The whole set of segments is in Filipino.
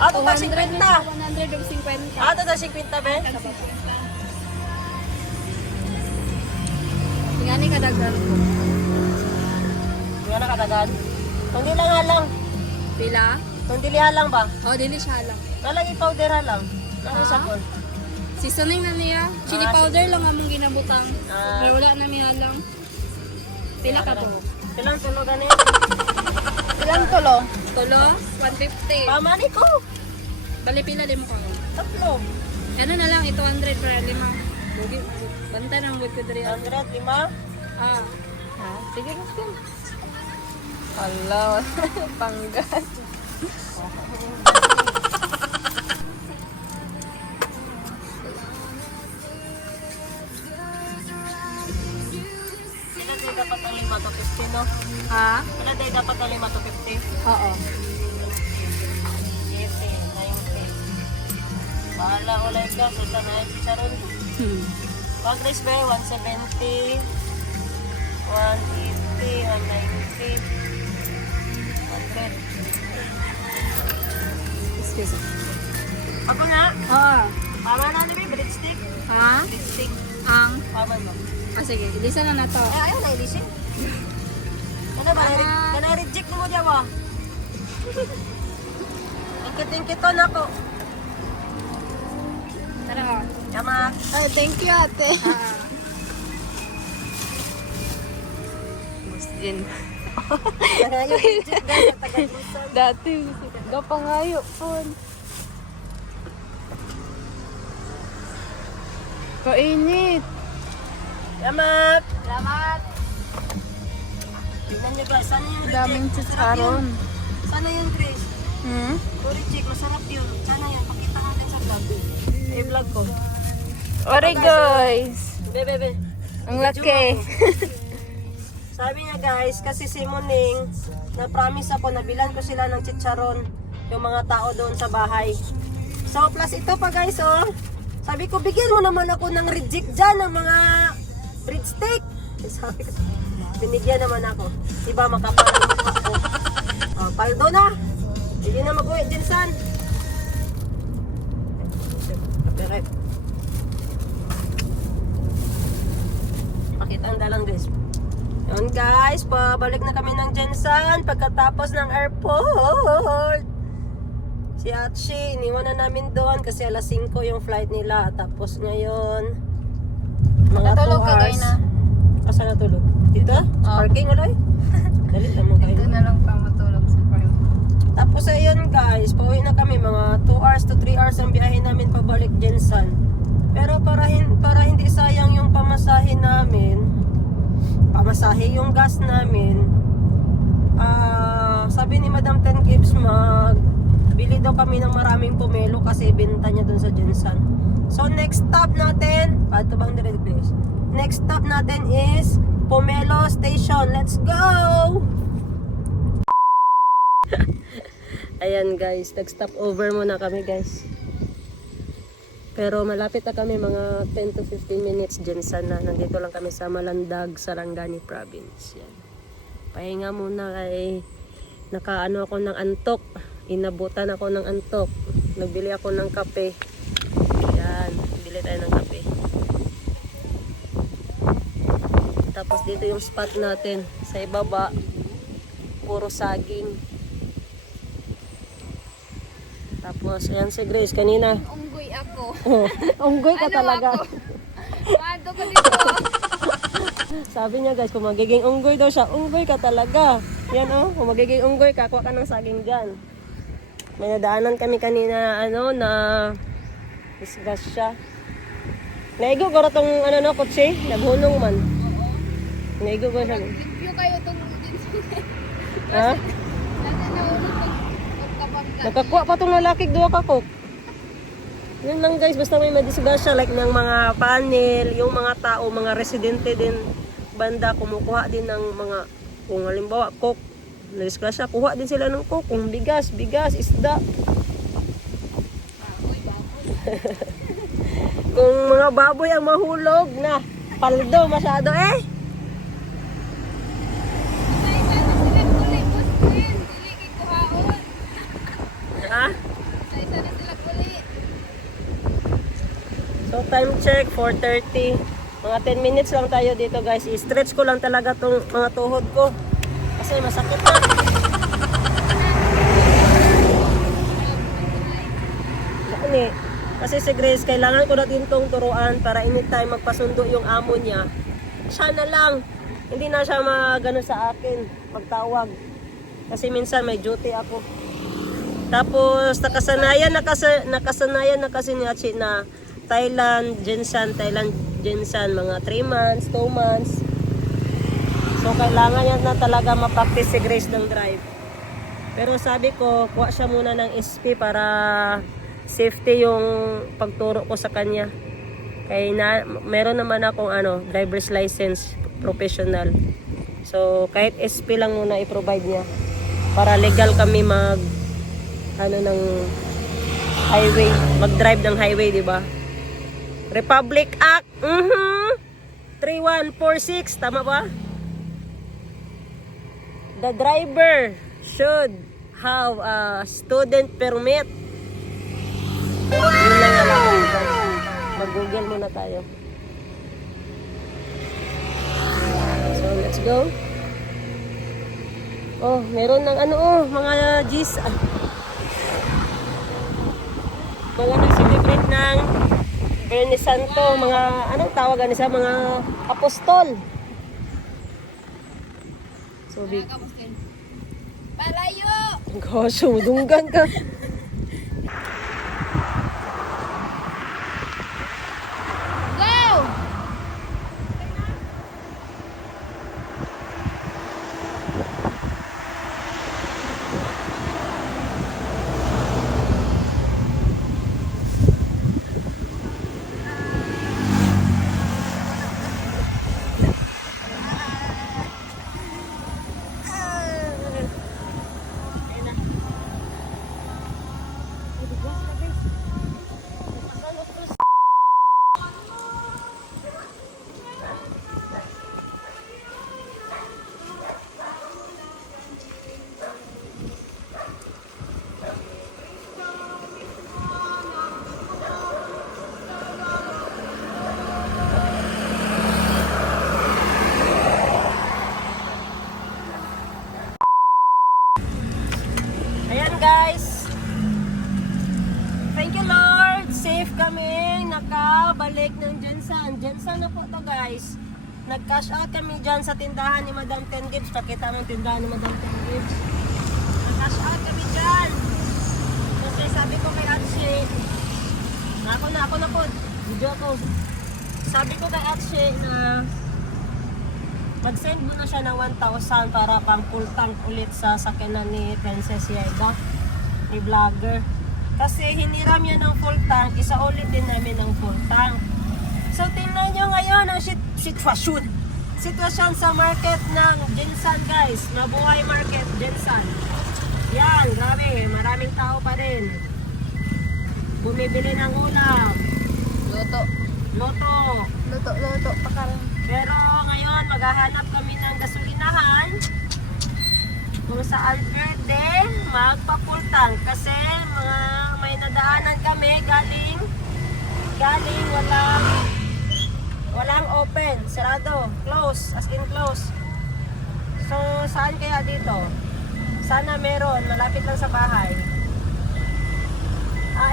Ato ta 100 50. 150. Ato ta 50 be. Tingani kadaghan ko. Nga nakadagan. Kundi lang halang. Pila? Kundi halang ba? Oh, dili siya lang. Nalagi powder halang. Nang sabon. Seasoning na niya. Chili powder lang among ginabutang. Ah. Pero wala na niya lang. Pila ka to? Silang tulo gani. Ilang tulo? Tulo? 150. Pamani ko. Bali pila limo ka. Tatlo. Ano na lang, 200 para lima. Banta na ang buwit ko diri. 100, 5. Ah. Ha? Sige, gusto. Hello. Panggat. Sila day dapat ang 5 to 50, no? Ha? Sila day dapat ang 5 to 50. Oo. 90, 90. Bahala ulay ka. Susa na yung chicharon. Pag rice ba 170, 180, 190, 100. Excuse me. Ako na. Oo. Tama na ni breadstick. Ha? Breadstick. Ang? Tama mo. Ah, sige. Ilisa na na to. Ayaw na ilisin. Ano ba? Kana-reject mo diya ba? Ingkit-ingkit na ako. Tara ka. Tama. Ay, thank you, ate. Ah. Mustin. Kana yung reject guys. Taga-busan. Dati, gapangayo po. Kainit. Tama. Salamat. Tingnan niyo guys. Sana yung reject? Daming Masarap chicharon. yun. Sana yung Chris. Hmm? Reject. Masarap yun. Sana yun. Pakita natin sa vlog. I-vlog ko. Ore guys. Bebe. Ang laki. Sabi niya guys, kasi si Muning, na-promise ako, nabilan ko sila ng chicharon, yung mga tao doon sa bahay. So, plus ito pa guys, oh. Sabi ko, bigyan mo naman ako ng reject dyan, ng mga breadstick. Sabi ko, binigyan naman ako. Diba, makapalang ako. Oh, paldo na. Hindi na mag-uwi din, san. Copyright. Pakita ang dalang guys. Yun guys, pabalik na kami ng Jensan pagkatapos ng airport. Si Atshi, iniwan na namin doon kasi alas 5 yung flight nila. Tapos ngayon, mga 2 Natulog ka, hours. Gayna? Asa natulog? Dito? Sa parking ulit? Dali lang mo kayo. Ito na lang pa matulog sa farm. Tapos ayun guys, pauwi na kami. Mga 2 hours to 3 hours ang biyahe namin pabalik Jensan. Pero para hindi sayang yung pamasahe namin, pamasahe yung gas namin, sabi ni Madam 10 Gibbs, magbili daw kami ng maraming pomelo kasi benta niya dun sa Jensan. So next stop natin, pato bang direct place? Next stop natin is Pomelo Station. Let's go! Ayan guys, nag-stop over muna kami guys. Pero malapit na kami, mga 10 to 15 minutes dyan sana. Nandito lang kami sa Malandag, Sarangani Province. Yan. Pahinga muna kay nakaano ako ng antok. Inabutan ako ng antok. Nagbili ako ng kape. Yan, bili tayo ng kape. Tapos dito yung spot natin. Sa ibaba, puro saging. Tapos, ayan si Grace kanina. Unggoy ako. Unggoy ka talaga. Mado ko dito. Sabi niya guys, kung magiging unggoy daw siya, unggoy ka talaga. Yan oh, kung magiging unggoy ka, kuha ka ng saging dyan. May nadaanan kami kanina, na disgas siya. Naigo ko tong kotse, naghunong man. Naigo ko siya. Yung kayo itong Ha? nasa naunod pagkapagka. Nakakuha pa tong lalaki, duwa ka cook. Yun lang guys, basta may madisgas siya, like ng mga panel, yung mga tao, mga residente din, banda, kumukuha din ng mga, kung halimbawa, cook, nadisgrasya, kuha din sila ng cook, kung bigas, isda. Kung mga baboy ang mahulog na, paldo masyado eh. Ha? Sa Ang time check, 4:30. Mga 10 minutes lang tayo dito guys. I-stretch ko lang talaga tong mga tuhod ko. Kasi masakit na. Ano kasi si Grace, kailangan ko na din tong turuan para anytime magpasundo yung amo niya. Siya na lang. Hindi na siya magano sa akin, magtawag. Kasi minsan may duty ako. Tapos nakasanayan na kasi ni Achi na Thailand, Jinsan, mga 3 months, 2 months. So kailangan niya na talaga ma-practice si Grace ng drive. Pero sabi ko, kuha siya muna ng SP para safety yung pagturo ko sa kanya. Kaya meron naman akong driver's license professional. So kahit SP lang muna i-provide niya para legal kami ng highway, mag-drive ng highway, di ba? Republic Act 3146, tama ba? The driver should have a student permit. Yun lang alam ko. Mag-google muna tayo. So, let's go. Oh, meron ng mga G's. Mga nag-celebrate ng Bernie Santo. Mga, anong tawagan nila? Mga apostol. So, big. Palayo! Gosh, dunggan ka. Go! Ayan guys. Thank you Lord. Safe kami. Nakabalik ng Jensan. Jensan na po to guys. Nag-cash out kami dyan sa tindahan ni Madam Ten Gibbs. Pakita mo yung tindahan ni Madam Ten Gibbs. Nag-cash out kami dyan. Kasi sabi ko kay Atshe. Ako na po. Video ko. Sabi ko kay Atshe na mag-send mo na siya ng 1,000 para pang full tank ulit sa sakyanan ni Princess Yeda, ni vlogger. Kasi hiniram niya ng full tank, isa ulit din namin ng full tank. So tingnan nyo ngayon ang sitwasyon sa market ng Jensan guys. Mabuhay market, Jensan. Yan, grabe, maraming tao pa rin. Bumibili ng ulam. Loto. Pero ngayon, maghahanap kami ng gasolinahan kung saan pwede magpa-full tank. Kasi may nadaanan kami galing walang open, sarado, close, as in close. So, saan kaya dito? Sana meron, malapit lang sa bahay.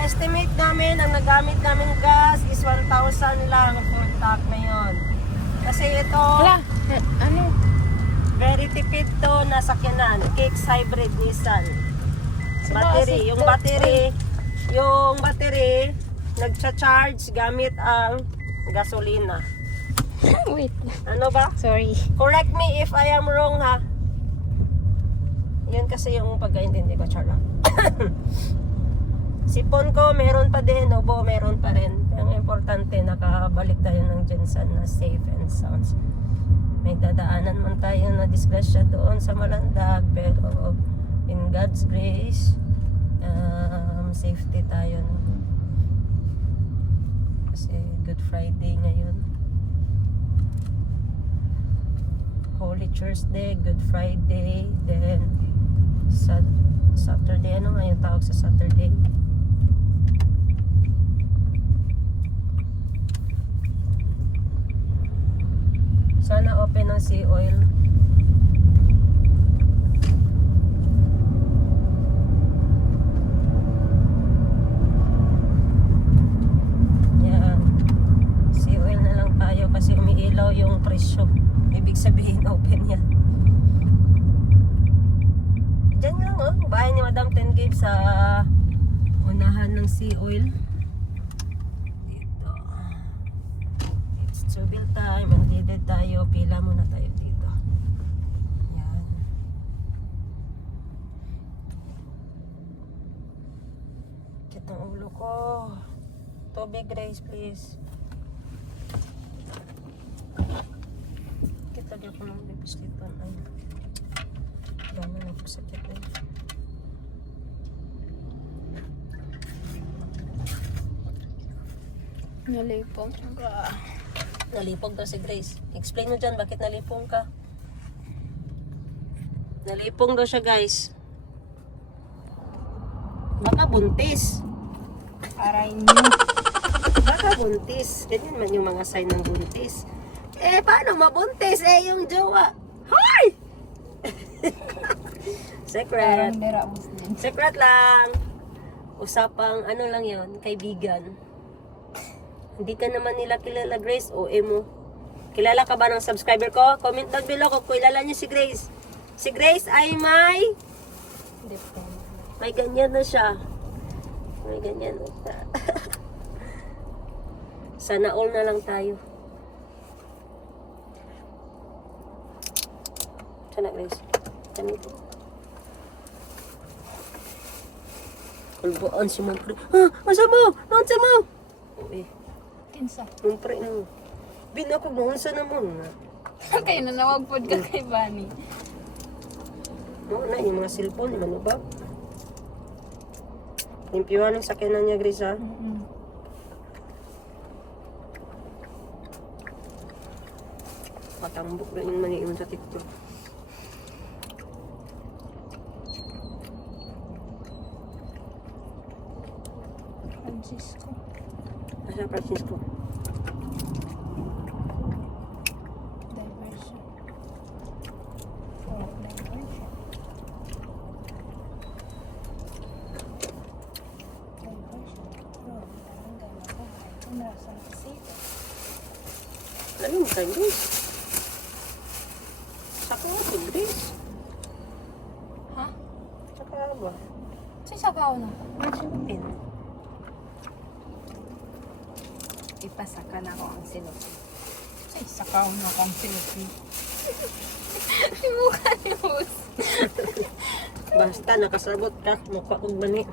Estimate namin, ang nagamit namin gas is 1,000 lang full tank ngayon. Kasi ito, very tipid to na sakyanan. Kicks Hybrid Nissan. Battery, yung battery, nagcha-charge gamit ang gasolina. Wait. Ano ba? Sorry. Correct me if I am wrong ha. Yun kasi yung pagkaintindi ko, Charla. Sipon ko, meron pa din. Obo, meron pa rin. Ang importante, nakabalik tayo ng Jensan na safe and sound. May dadaanan man tayo na disgrasya doon sa Malandag. Pero in God's grace, safety tayo. Kasi Good Friday ngayon. Holy Thursday, Good Friday, then Saturday. Ano nga yung tawag sa Saturday? open ng sea oil. Yan. Sea oil na lang tayo kasi umiilaw yung presyo. Ibig sabihin open yan. Diyan lang oh, bahay ni Madam Tengave sa unahan ng sea oil. Dito. It's trouble time. Magdidid tayo. Pila muna tayo dito. Yan. Kit ang ulo ko. Tubig, Grace, please. Kita ko ng bibis dito. Ay. Yan na nagpasakit eh. Nalipong. Nalipong daw si Grace. Explain mo dyan, bakit nalipong ka? Nalipong daw siya, guys. Baka buntis. Aray niyo. Baka buntis. Ganyan man yung mga sign ng buntis. Eh, paano mabuntis? Eh, yung jowa. Hoy! Secret. Parang dera Muslim. Secret lang. Usapang ano lang yon, kaibigan. Hindi ka naman nila kilala, Grace, o mo. Kilala ka ba ng subscriber ko? Comment down below kung kilala niyo si Grace. Si Grace ay may ganyan na siya. May ganyan na siya. Sana all na lang tayo. Sana, Grace. Ganito. Kulbaan si Mampre. Ha? Masa mo? Nonsa mo? Uy. Kinsa. Mampre mo. Binakog mo. Unsa na mo? Kaya nanawag pod ka kay Bani. No, na yung mga cellphone. Yung ano ba? Limpiyuhan ang sakyanan niya, Grace, ha? Patambok na yung maniiwan sa TikTok. Francisco. Asa Francisco? Diversion. Oh, diversion. Ano mo kayo, Grace? Saka ako, Grace. Ha? Saka ba? Sisakaw na. Silupin. Ipasaka na ko ang sinupi. Sisakaw na ko ang sinupi. Si mukha ni Bus. Basta nakasabot ka, mukha kong mani.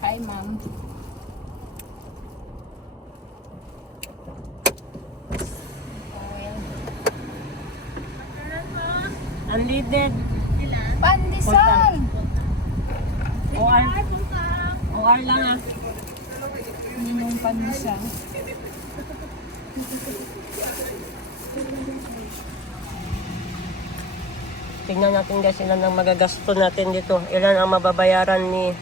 Hi, ma'am. Unleaded. Pandesal! OR lang ah. Ninong pandesal. Tingnan natin guys ilan ang magagasto natin dito. Ilan ang mababayaran ni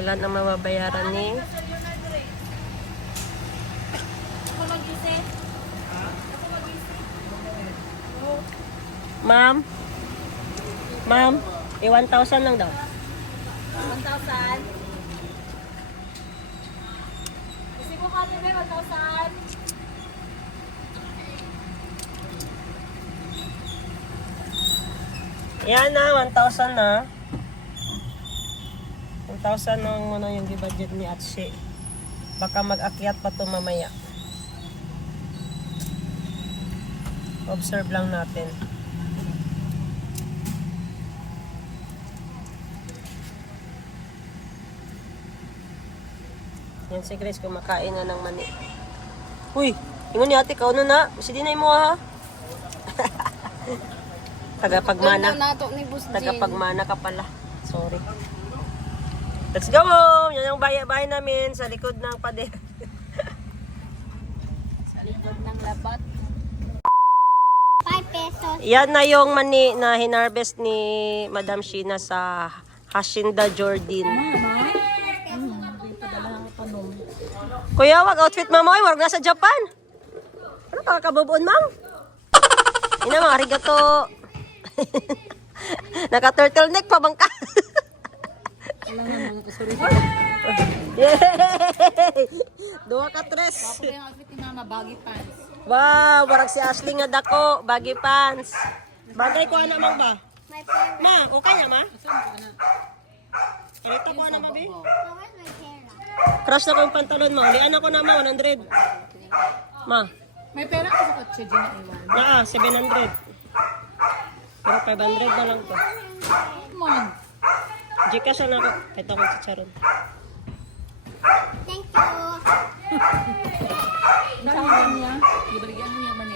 ilan ang mababayaran ni Ma'am? Ma'am, 1,000 lang daw. 1,000. Kasi mo kami may 1,000. Yan na, 1,000 na. 1,000 na muna yung budget ni Atse. Baka mag-akyat pa to mamaya. Observe lang natin. Yan si Grace kumakain na ng mani. Uy, ingon ni ate, kauno na. Kasi di na mo ha. Tagapagmana. nato ni Boss Jin. Tagapagmana ka pala. Sorry. Let's go! Yan yung bahay namin sa likod ng pader. Sa likod ng labat. 5 pesos. Yan na yung mani na hinarvest ni Madam Sheena sa Hacienda Jordan. Kuya, wag outfit mama. Ay, wag nasa Japan. Ano ka kabubuon, ma'am? Ina mga arigato. Naka-turtleneck pa bang ka? Yay! Dua ka tres. Ako yung outfit ni Mama, baggy pants. Wow, barag si Ashley nga dako, baggy pants. Bagay ko ana mang ba? My pera. Ma, okay na ma? Kalita ko ana ma bi? Where's my pera? Crush na ko yung pantalon mo. Lian ako na ma, 100. Ma, May pera ka sa kotse dyan na iwan. naa, 700. Pero 500 na lang to. Mon. Gcash na ako. Kahit ako chicharon. Thank you. Saan niya? Ibaligyan mo niya mani.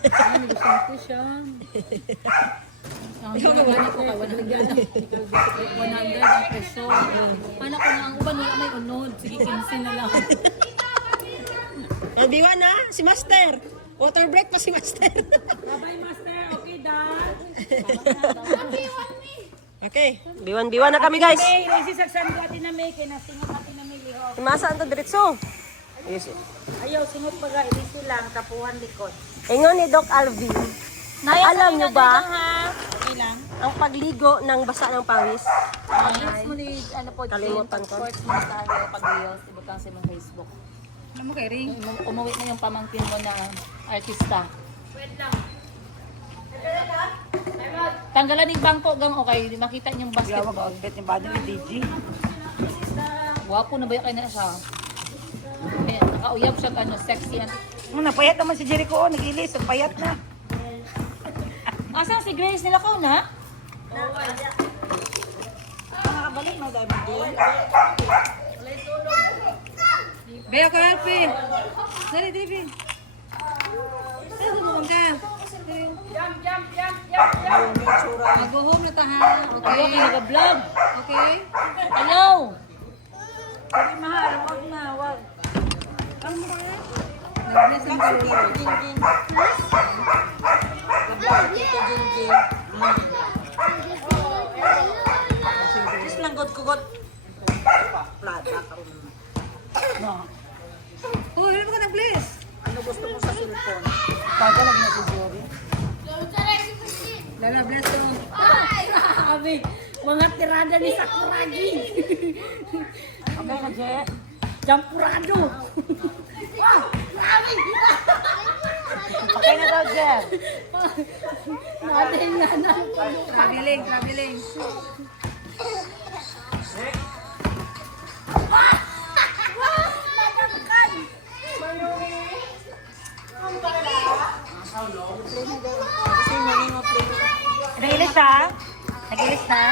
Ay, gusto ko siya. Ang ginagawa ko ka, 100 ang peso. Paano ko na ang uban wala may unod? Sige, 15 na lang. Biwan na, si Master. Water break pa si Master. Bye, Master. Okay, Dad. Okay, biwan na kami guys. Resi saksan ko atin na may, kinasingot atin na may liho. Masaan to diretso? Ayos. Ayaw, singot baga, ilisi lang, tapuhan likod. Ingon ni Doc Alvin. Alam niyo ba Okay lang. ang pagligo ng basa ng pawis? Yes mo ni, ano po, Kalimutan ko. Sports mo sa ano, pag-reels, ibutang sa mga Facebook. Ano mo kay Ring? Umuwi na yung pamangkin mo na artista. Wait lang. Tanggalan ng bangko gang okay, makita niyong basketball. Yawa outfit ni Bado ni DG. Wapo na ba yung kanya siya? Ayan, nakauyab siya ano, sexy and... Napayat naman si Jericho, nag-ilis, payat na. Asan si Grace nila ko na? Nakabalik na dahil mag-ilis. Bea ko helpi. Dali, David. Saan mo ka? Go home na ta ha. Okay. Nag-vlog. Okay. Hello. Sabi mahal, wag na, wag. Nag-bless ang Lord. Just lang god. Plata ka rin. Oh, hello ka nag-bless. Ano gusto mo sa cellphone? Bago lang na si Jory. Lala, bless ko. Grabe. Mga tirada ni Sakuragi. Okay na, Je. Jampurado. Wow, grabe. Okay na daw, Je. Natin na. Traveling. Nag-ilis ha? Nag-ilis na?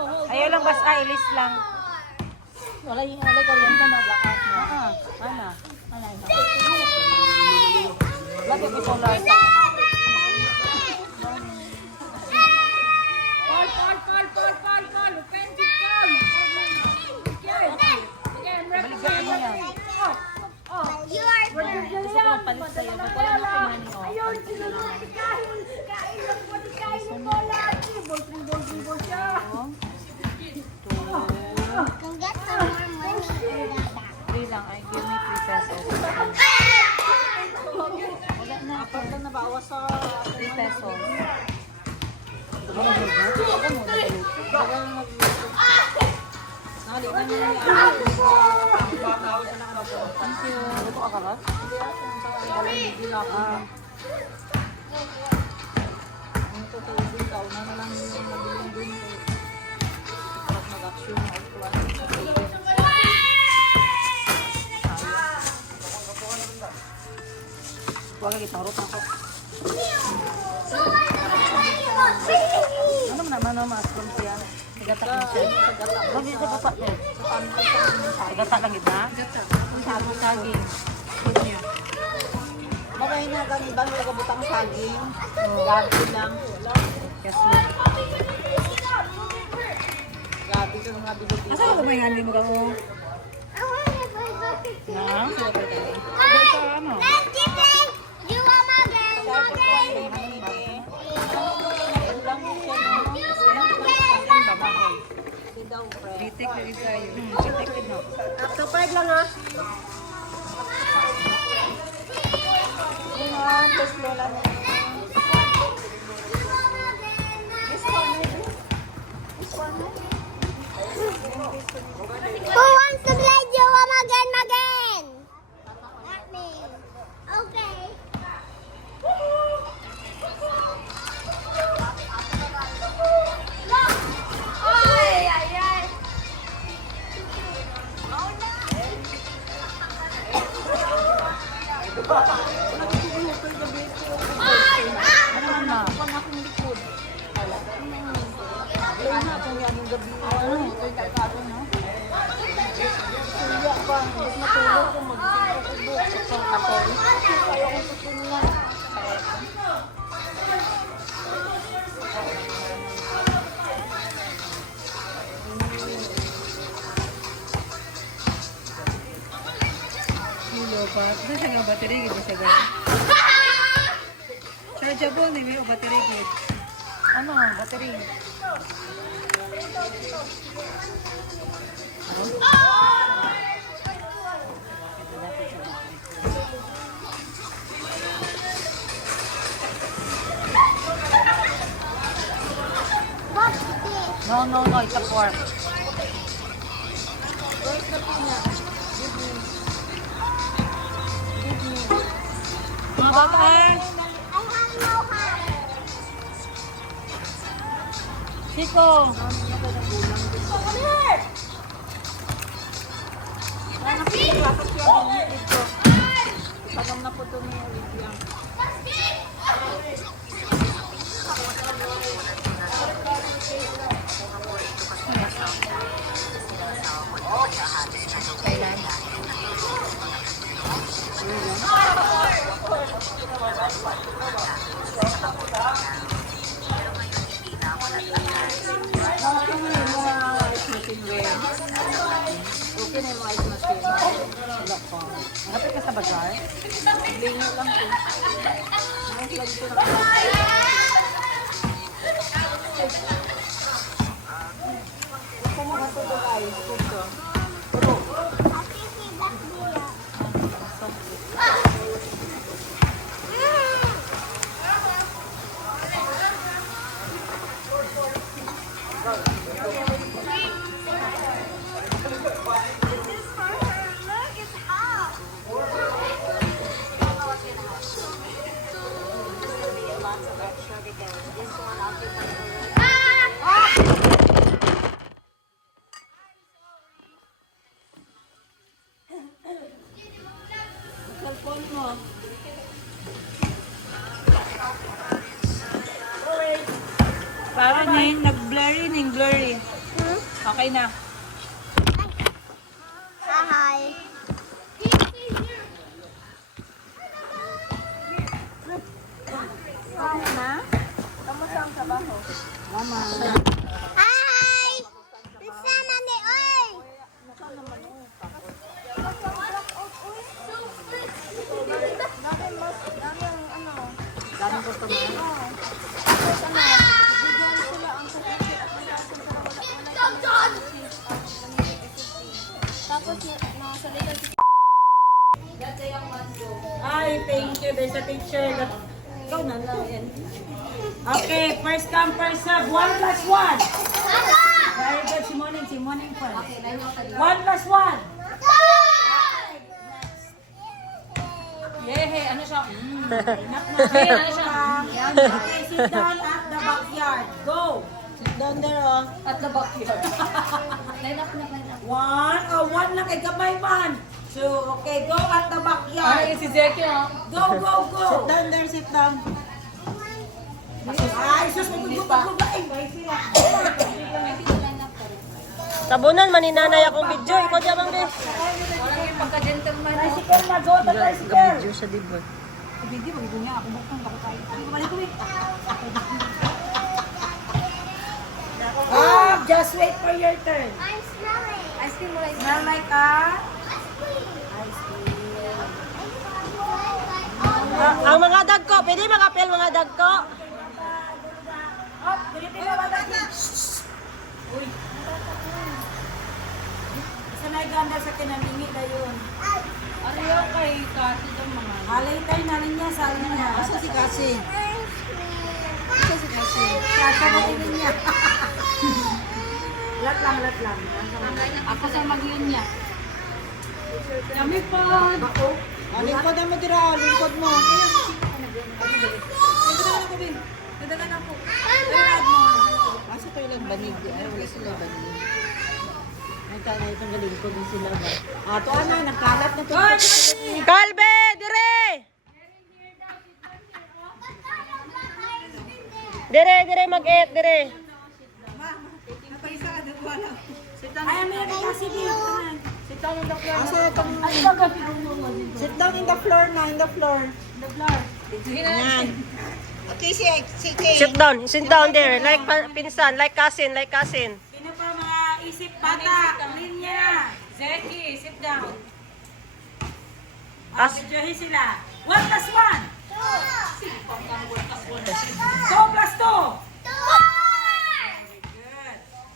Hold. Ayaw lang basta, ilis lang. Wala yung kuryente na blackout mo. Ano? Lagi ko solar sa. Call. Offensive call. Okay, I'm ready. Balikan mo yan. You are Gusto ko palit sa'yo. Ba't wala na kay money off? Can get some more money in that bag. 3 lang. Ay, give me 3 pesos. Wala na. Apat lang nabawas sa... 3 pesos. Thank you. Ano po akarat? Huwag ka gitarot ako. So, ano, mushroom siya. Gata ko siya. Lagi sa gata niya. Gata lang ito, ha? Gata. Ang saging. Magay na kang ibang nagabutang saging. Gabi lang. Yes, ma'am. Gabi ko mga bilog. Asa ko may handi mo ka mo? I want to play Bucky Too. Na? Hi! Let's get it! You are my girl, my girl. Bitik na rin tayo. After 5 lang ha. Who wants to play Joam again? Not me. Okay. Ay, ay, ay. Ano naman na? Kung akong likod. Wala na kung yan yung gabi. Ano? Ito yung kakado, no? Suya pa. Mas matulog kung mag-isip ko. Ako. Kaya kong tutunan. Hello, pa. Ito siya nga battery gitu siya gaya. Chargeable ni may battery gitu. Ano? Battery. What's this? No, no, no. It's a pork. Mga bata, I have no hand. Chico. Pagam na po ito ng Olivia. Okay na yung mga ice machine. Wala pa. Hanapit ka sa bazaar? Lingo lang po. Nice lang ito na. Gusto mo matulog ay gusto. Cellphone mo. Parang ngayon, nag-blurry ning blurry. Okay na. Hi. Hi! Sana ni oy! Daming customer. Ay, thank you. There's a picture. Ikaw na lang yan. Okay, first come, first serve. 1 plus 1. Very good. Si Moning first. 1 plus 1. Yehe, ano siya? Okay, ano siya? Okay, sit down at the backyard. Go. Sit down there, oh. At the backyard. Line up na. 1 lang kay kamay man. 2, okay, go at the Ay, backyard. si Zeki, oh. Go, go, go. Sit down there, sit down. Tabunan, maninanay akong video. Ikaw di abang be. Walang yung pagka-gentleman. Tricycle na, go to tricycle. Video sa dibo. Hindi, mag-ibo niya. Ako bukong ako tayo. Balik ko eh. Just wait for your turn. I'm smelling. Ice cream mo lang. Smell like a... Ang mga dagko, pwede makapil mga dagko. Oh, dilitin mo ba tayo? Uy. Isa na ganda sa kinalingi na yun. Ano yung kay Kati ng mga? Halay tayo na rin niya sa alin niya. Asa si Kasi? Kasa na rin niya. Lat lang. Ako sa mag-yun niya. Kami pa. Bako. Lingkod mo dira, lingkod mo. Dadagan ako, Bin. Dadagan ako. Dadagan mo. Asa tayo lang banig. Ay, wala sila banig. Nagkana itong galingkod din sila ba? Ato ana, nagkalat na to. Kalbe, dire! Dire mag-eat, dire. Ay, may kasi dito. Sit down on the floor. Sit down in the floor na, in the floor. Yan. Okay, Sit down there. Like pinsan, like cousin. Sino pa mga isip bata? Linya. Zeki, sit down. Videohin sila. 1 plus 1. 2 plus 2.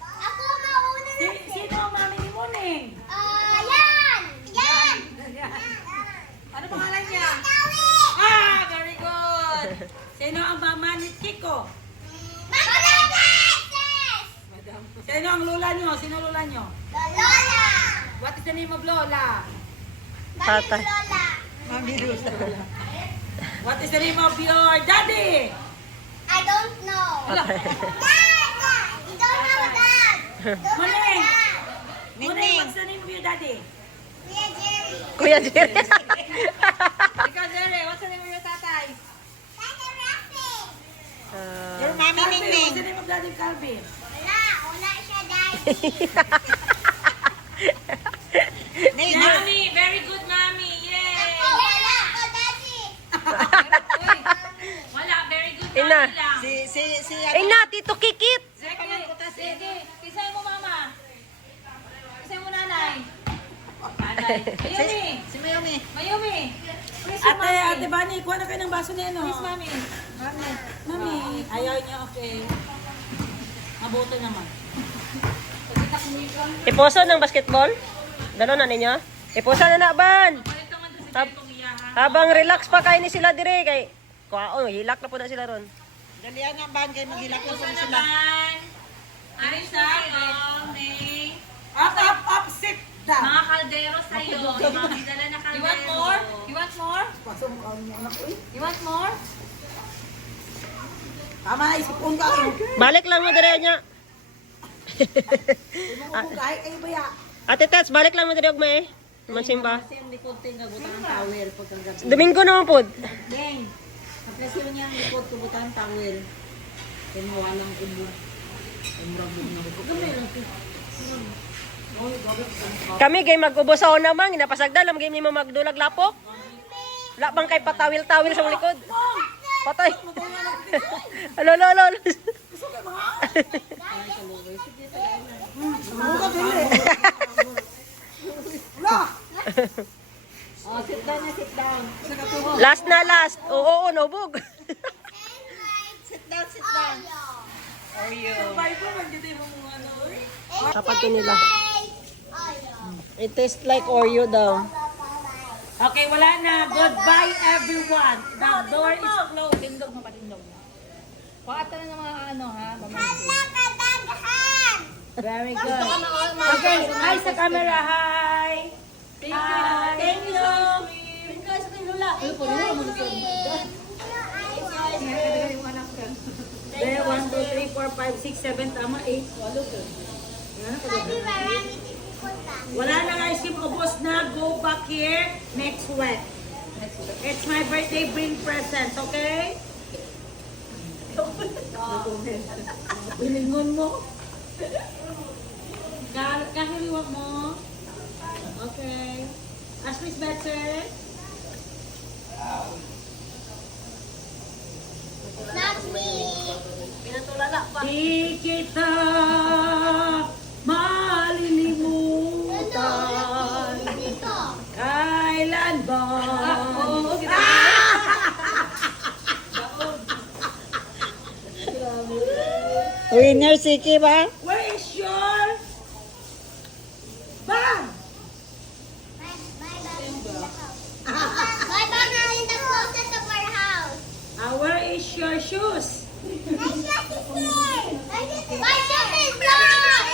Ako mauna na. Sino ang mami ni Muning? Yan. Ano pangalan niya? Tawi. Very good. Sino ang mama ni Kiko? Magpapagay. Sino ang lola niyo? Sino lola niyo? Lola. What is the name of Lola? Tatay. Mami Lola. What is the name of your daddy? I don't know. Dad. You don't have a dad. Don't Muning. have a dad. Muning, what's the name of your daddy? Kuya Jerry. Kuya Jerry. Ikaw, Jere, what's the name of your tatay? Tata Rafi. Your mommy Ningning. What's the name of daddy Calvin? Wala siya daddy. Mami, very good mami. Yay! Wala ko daddy. Uy, wala, very good Ina. mami lang. Ina, Tito Kikit. Sige, kisay mo mama. Kisay mo nanay. Nanay. Mayumi. Si Mayumi. Mayumi. Where's your mommy? Ate Bani, kuha na kayo ng baso niya, no? Where's mami? Mami, ayaw niya, okay. Mabuto naman. Pagkita ko nito. Iposo ng basketball? Dalo na ninyo? Iposo na ban. Palit naman doon sa Hab- kong iyahan. Habang relax pa kayo ni sila dire kay kuwaon, hilak na po na sila ron. Dalian ang ban kayo, maghilak na Kusa naman. Arisa, May. Up, sit down. Mga kaldero sa'yo. Yung mga dala na kaldero. You want more? You want more? You want more? Tama na, isipon ka. Balik lang mo dire niya. Ay, baya. Ate Tats, balik lang mo dire og may. Mansimba. Kasi yung likod ting kagutan ng towel pagkagabi. Domingo naman po. Deng, kasi yun yung likod kagutan ng towel. Kaya walang ubo. Umrabog na ko. Gamay lang ito. Kami gay mag-ubo sa una man, napasagdal am gay mo magdulag lapok. Labang kay patawil-tawil sa likod. Patay. Alo. Oh, sit down na, sit down. Last na last. Oo, nobog. Sit down. Kapag nila. It tastes like Oreo daw. Okay, wala na. Goodbye, everyone. The door is closed. Tindog mo pa, tindog mo. Pakata na ng mga ano ha. Nakadaghan. Very good. Okay, hi sa camera. Hi. Thank you. Thank you. There, 1, 2, 3, 4, 5, 6, 7, tama, 8. Wala na guys, yung ubos na. Go back here next week. It's my birthday, bring presents, okay? Bilingon mo. Kahiliwag mo. Okay. Ask Miss Betzer. Not me. Pinatulala pa. Di kita malilimutan. Dito. Kailan ba? Oo, kita. Winner Siki ba? Where is your bag? My bag is in the house. My bag is in the closet of our house. Where is your shoes? My shoes is here. My shoes is gone.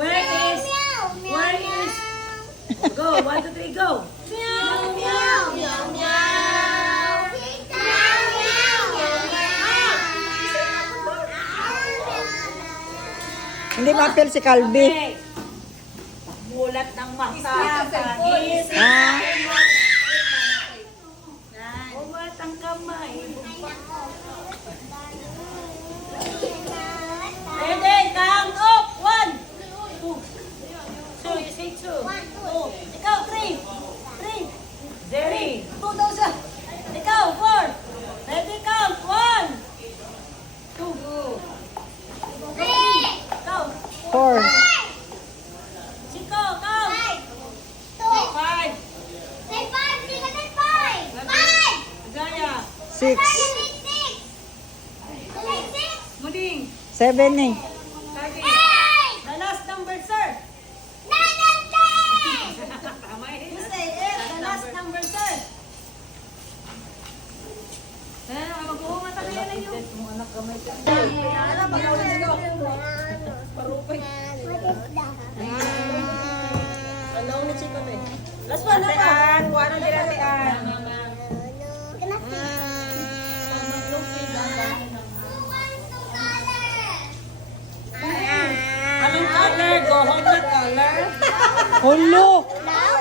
Where is? Meow, Where meow, is? Go, 1, 2, 3, go. meow, meow, meow, meow. Meow, meow, meow. Hindi mapil si Calvi. Mulat ng mata. Mulat ang kamay. Ready, count up. 1, 2. So, you say 2. 2. Ikaw, 3. 3. Jerry. 2 daw siya. Ikaw, 4. Ready, count. 1. 2. Ikaw. 4. Chico, count. 5. Gaya. 6. Muding. 7 eh. Kagi. The last number, sir. Tama eh. You say it. The last number, sir. Mag-uungat ako yan ninyo. Ano ba gawin nyo? Ano ni Chico na eh. Last one na pa. Kuha na nila tiyan. Anong color? Go home na color. Hulo! Now